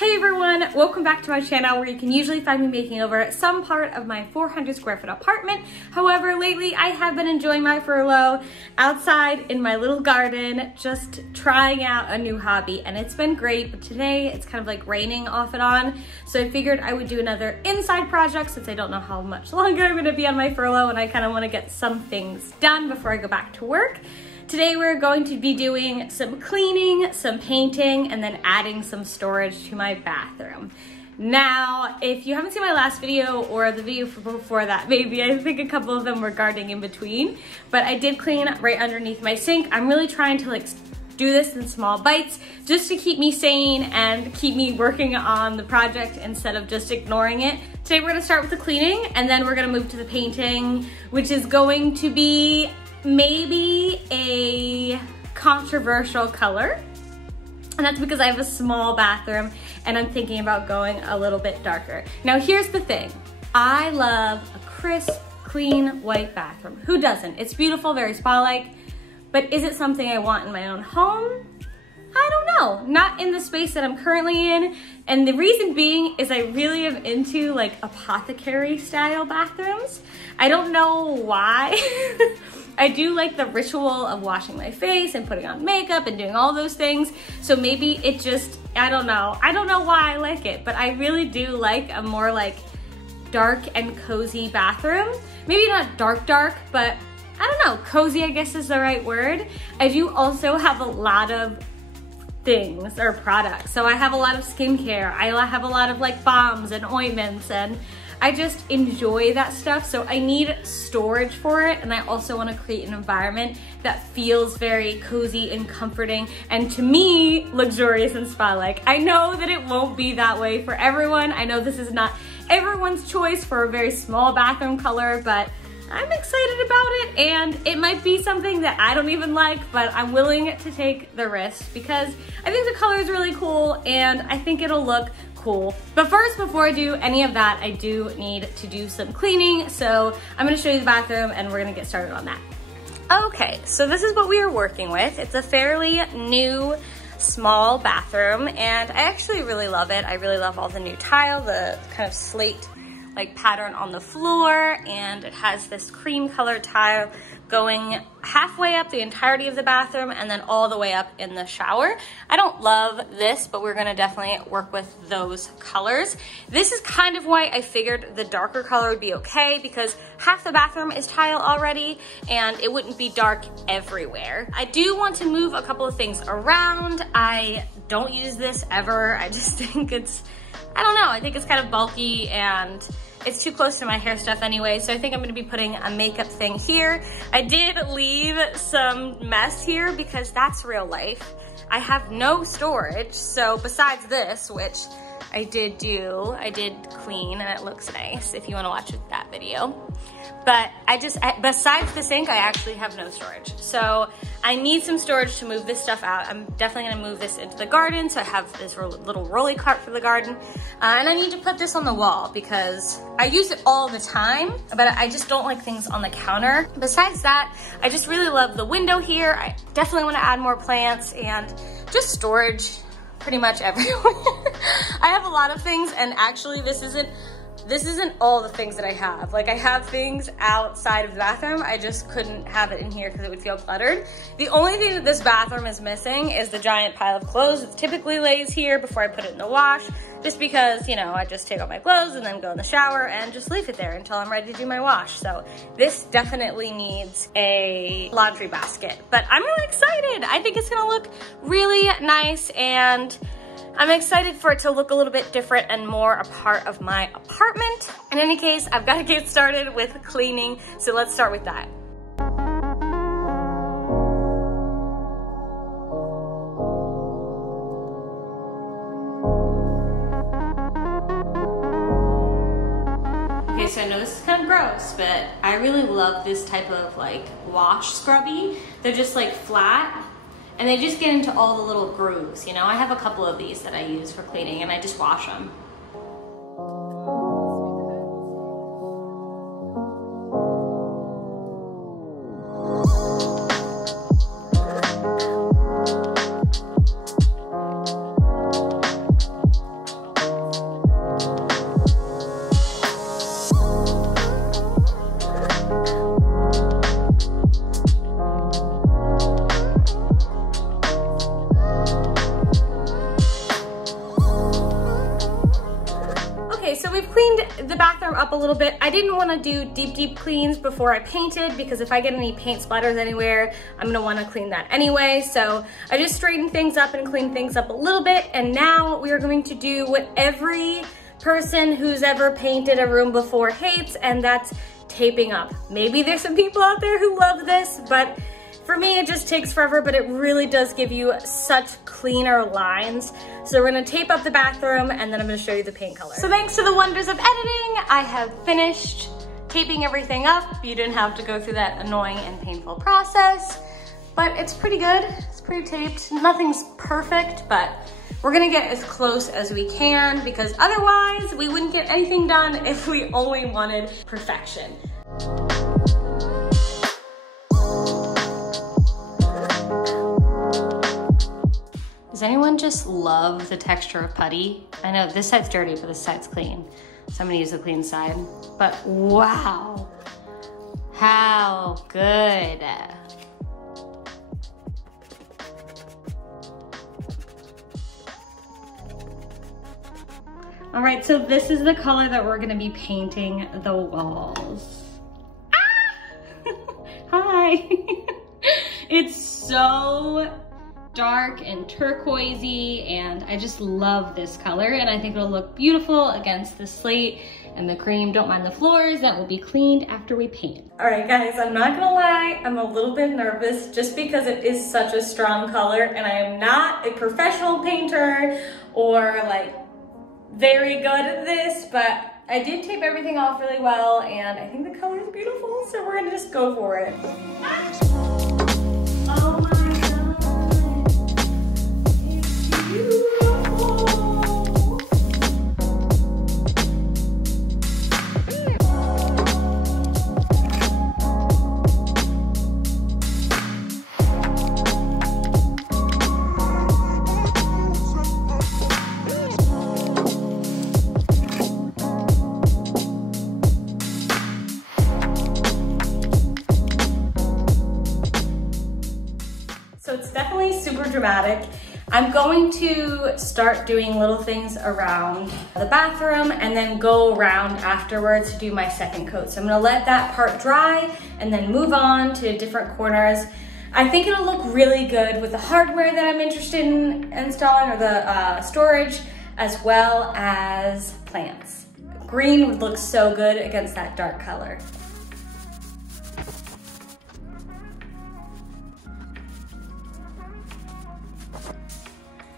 Hey everyone, welcome back to my channel where you can usually find me making over some part of my 400 square foot apartment. However, lately I have been enjoying my furlough outside in my little garden, just trying out a new hobby, and it's been great. But today it's kind of like raining off and on, so I figured I would do another inside project since I don't know how much longer I'm gonna be on my furlough and I kind of want to get some things done before I go back to work. Today we're going to be doing some cleaning, some painting, and then adding some storage to my bathroom. Now, if you haven't seen my last video or the video before that, maybe I think a couple of them were gardening in between, but I did clean right underneath my sink. I'm really trying to do this in small bites just to keep me sane and keep me working on the project instead of just ignoring it. Today we're gonna start with the cleaning and then we're gonna move to the painting, which is going to be maybe a controversial color, and that's because I have a small bathroom and I'm thinking about going a little bit darker. Now here's the thing, I love a crisp, clean, white bathroom. Who doesn't? It's beautiful, very spa-like, but is it something I want in my own home? I don't know, not in the space that I'm currently in, and the reason being is I really am into like apothecary style bathrooms. I don't know why. I do like the ritual of washing my face and putting on makeup and doing all those things. So maybe it just, I don't know why I like it, but I really do like a more like dark and cozy bathroom. Maybe not dark, but I don't know, cozy I guess is the right word. I do also have a lot of things or products. So I have a lot of skincare. I have a lot of like balms and ointments, and I just enjoy that stuff, so I need storage for it, and I also want to create an environment that feels very cozy and comforting, and to me, luxurious and spa-like. I know that it won't be that way for everyone. I know this is not everyone's choice for a very small bathroom color, but I'm excited about it, and it might be something that I don't even like, but I'm willing to take the risk because I think the color is really cool, and I think it'll look cool. But first, before I do any of that, I do need to do some cleaning. So I'm gonna show you the bathroom and we're gonna get started on that. Okay, so this is what we are working with. It's a fairly new, small bathroom, and I actually really love it. I really love all the new tile, the kind of slate like pattern on the floor, and it has this cream colored tile going halfway up the entirety of the bathroom and then all the way up in the shower. I don't love this, but we're gonna definitely work with those colors. This is kind of why I figured the darker color would be okay, because half the bathroom is tile already and it wouldn't be dark everywhere. I do want to move a couple of things around. I don't use this ever. I just think it's, I don't know, I think it's kind of bulky and it's too close to my hair stuff anyway, so I think I'm gonna be putting a makeup thing here. I did leave some mess here because that's real life. I have no storage, so besides this, which I did clean and it looks nice if you wanna watch that video. But besides the sink, I actually have no storage. So I need some storage to move this stuff out. I'm definitely gonna move this into the garden, so I have this little rolly cart for the garden. And I need to put this on the wall because I use it all the time, but I just don't like things on the counter. Besides that, I just really love the window here. I definitely wanna add more plants and just storage pretty much everywhere. I have a lot of things, and actually this isn't all the things that I have. Like, I have things outside of the bathroom. I just couldn't have it in here because it would feel cluttered. The only thing that this bathroom is missing is the giant pile of clothes that typically lays here before I put it in the wash, just because, you know, I just take out my clothes and then go in the shower and just leave it there until I'm ready to do my wash. So this definitely needs a laundry basket, but I'm really excited. I think it's gonna look really nice, and I'm excited for it to look a little bit different and more a part of my apartment. In any case, I've got to get started with cleaning, so let's start with that. Okay, so I know this is kind of gross, but I really love this type of like wash scrubby. They're just like flat, and they just get into all the little grooves, you know? I have a couple of these that I use for cleaning, and I just wash them. we've cleaned the bathroom up a little bit. I didn't want to do deep cleans before I painted because if I get any paint splatters anywhere, I'm gonna want to clean that anyway. So I just straightened things up and cleaned things up a little bit. And now we are going to do what every person who's ever painted a room before hates, and that's taping up. Maybe there's some people out there who love this, but for me, it just takes forever, but it really does give you such cleaner lines. So we're gonna tape up the bathroom and then I'm gonna show you the paint color. So thanks to the wonders of editing, I have finished taping everything up. You didn't have to go through that annoying and painful process, but it's pretty good. It's pretty taped. Nothing's perfect, but we're gonna get as close as we can because otherwise we wouldn't get anything done if we only wanted perfection. Does anyone just love the texture of putty? I know this side's dirty, but this side's clean. So I'm gonna use the clean side. But wow, how good. All right, so this is the color that we're gonna be painting the walls. Ah! Hi. It's so dark and turquoisey, and I just love this color, and I think it'll look beautiful against the slate and the cream. Don't mind the floors, that will be cleaned after we paint. All right guys, I'm not gonna lie, I'm a little bit nervous just because it is such a strong color and I am not a professional painter or like very good at this, but I did tape everything off really well and I think the color is beautiful, so we're gonna just go for it. Oh my So it's definitely super dramatic. I'm going to start doing little things around the bathroom and then go around afterwards to do my second coat. So I'm gonna let that part dry and then move on to different corners. I think it'll look really good with the hardware that I'm interested in installing or the storage, as well as plants. Green would look so good against that dark color.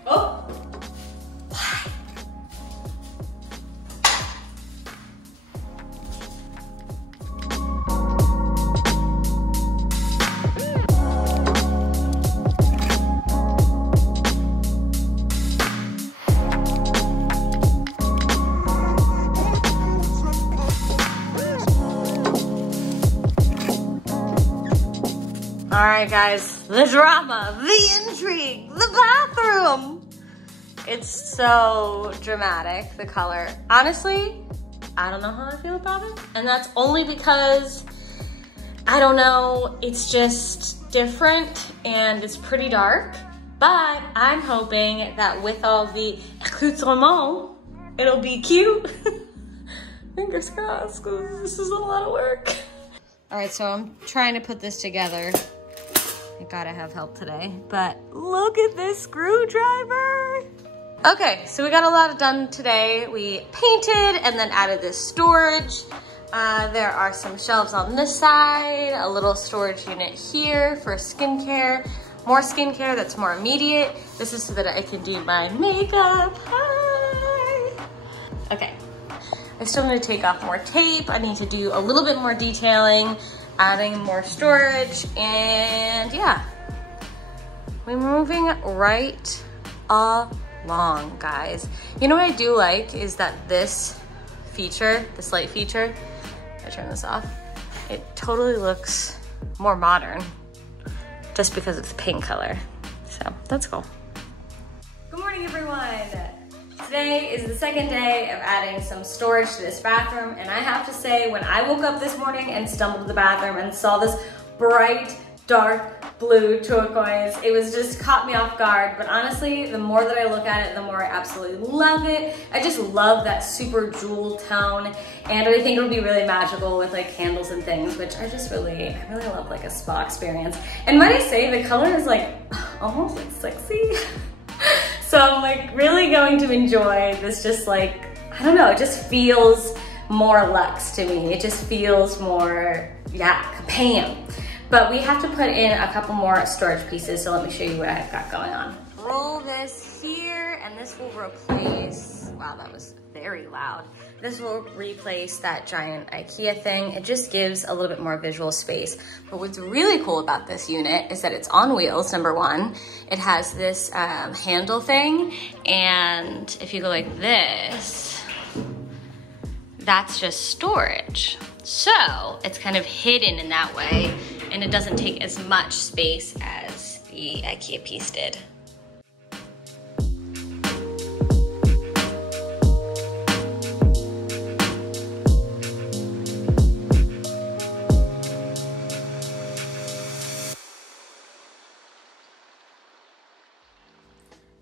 Oh! Why? All right, guys, the drama, the intrigue, the bathroom. It's so dramatic, the color. Honestly, I don't know how I feel about it. And that's only because, I don't know, it's just different and it's pretty dark. But I'm hoping that with all the accoutrements, it'll be cute. Fingers crossed, because this is a lot of work. All right, so I'm trying to put this together. I gotta have help today, but look at this screwdriver. Okay, so we got a lot done today. We painted and then added this storage. There are some shelves on this side, a little storage unit here for skincare, more skincare that's more immediate. This is so that I can do my makeup. Hi. Okay, I still need to take off more tape. I need to do a little bit more detailing, adding more storage, and yeah. We're moving right along, guys. You know what I do like is that this feature, this light feature, I turn this off, it totally looks more modern just because it's pink color. So that's cool. Good morning, everyone. Today is the second day of adding some storage to this bathroom, and I have to say, when I woke up this morning and stumbled to the bathroom and saw this bright, dark blue turquoise. It was just caught me off guard, but honestly, the more that I look at it, the more I absolutely love it. I just love that super jewel tone, and I think it would be really magical with like candles and things, which I really love like a spa experience. And might I say, the color is like almost like sexy. So I'm like really going to enjoy this, just like, I don't know, it just feels more luxe to me. It just feels more, yeah, bam. But we have to put in a couple more storage pieces, so let me show you what I've got going on. Roll this here, and this will replace, wow, that was very loud. This will replace that giant IKEA thing. It just gives a little bit more visual space. But what's really cool about this unit is that it's on wheels, number one. It has this handle thing, and if you go like this, that's just storage. So it's kind of hidden in that way, and it doesn't take as much space as the IKEA piece did.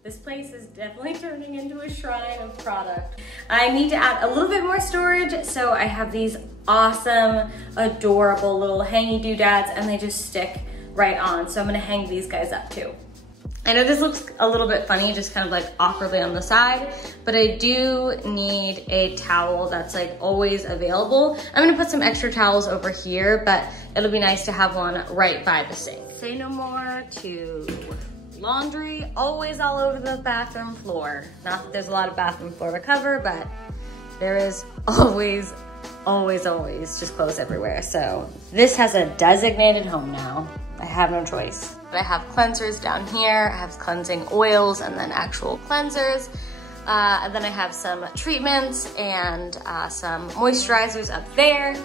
This place is definitely turning into a shrine of product. I need to add a little bit more storage, so I have these awesome, adorable little hangy doodads, and they just stick right on. So I'm gonna hang these guys up too. I know this looks a little bit funny, just kind of like awkwardly on the side, but I do need a towel that's like always available. I'm gonna put some extra towels over here, but it'll be nice to have one right by the sink. Say no more to laundry, always all over the bathroom floor. Not that there's a lot of bathroom floor to cover, but there is always just clothes everywhere. So this has a designated home now. I have no choice. I have cleansers down here. I have cleansing oils and then actual cleansers. And then I have some treatments and some moisturizers up there.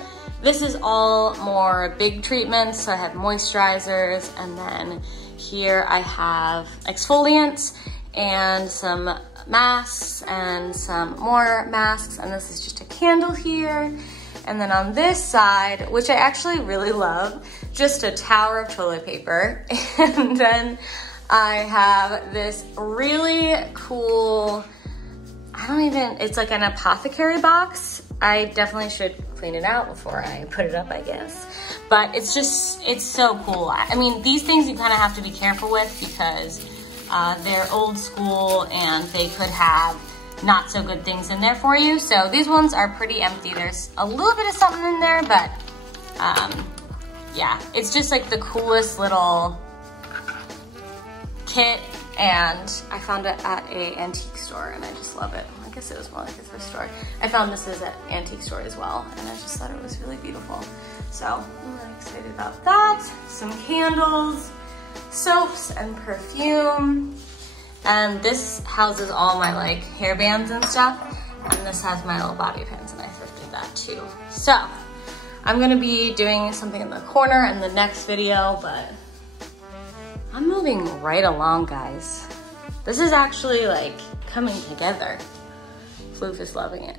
This is all more big treatments. So I have moisturizers, and then here I have exfoliants and some masks and some more masks, and this is just a candle here. And then on this side, which I actually really love, just a tower of toilet paper. And then I have this really cool, it's like an apothecary box. I definitely should clean it out before I put it up, I guess. But it's so cool. I mean, these things you kind of have to be careful with because they're old school and they could have not so good things in there for you. So these ones are pretty empty. There's a little bit of something in there, but yeah, it's just like the coolest little kit, and I found it at a antique store and I just love it. I guess it was more like a thrift store. I found this is at an antique store as well, and I just thought it was really beautiful. So I'm really excited about that. Some candles, soaps and perfume. And this houses all my like hair bands and stuff. And this has my little bobby pins, and I thrifted that too. So I'm gonna be doing something in the corner in the next video, but I'm moving right along, guys. This is actually like coming together. Floof is loving it.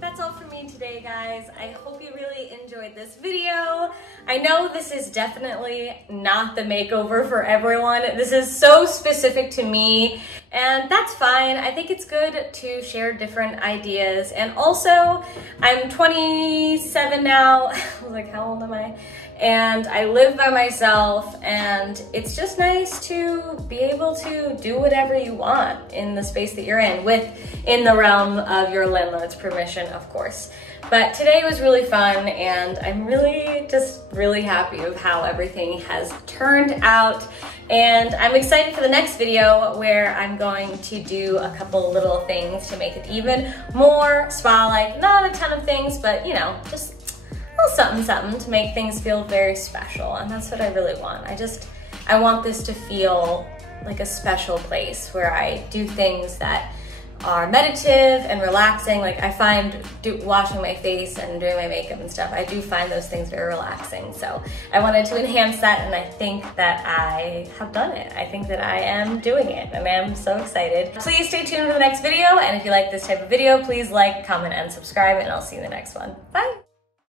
That's all for me today, guys. I hope you really enjoyed this video. I know this is definitely not the makeover for everyone. This is so specific to me, and that's fine. I think it's good to share different ideas. And also, I'm 27 now. I was like, how old am I? And I live by myself, and it's just nice to be able to do whatever you want in the space that you're in the realm of your landlord's permission, of course. But today was really fun, and I'm really happy with how everything has turned out. And I'm excited for the next video where I'm going to do a couple little things to make it even more spa-like. Not a ton of things, but you know, just something to make things feel very special, and that's what I really want. I want this to feel like a special place where I do things that are meditative and relaxing. Like I find washing my face and doing my makeup and stuff, I do find those things very relaxing. So I wanted to enhance that, and I think that I have done it. I think that I am doing it, and I'm so excited. Please stay tuned for the next video, and if you like this type of video, please like, comment, and subscribe, and I'll see you in the next one. Bye.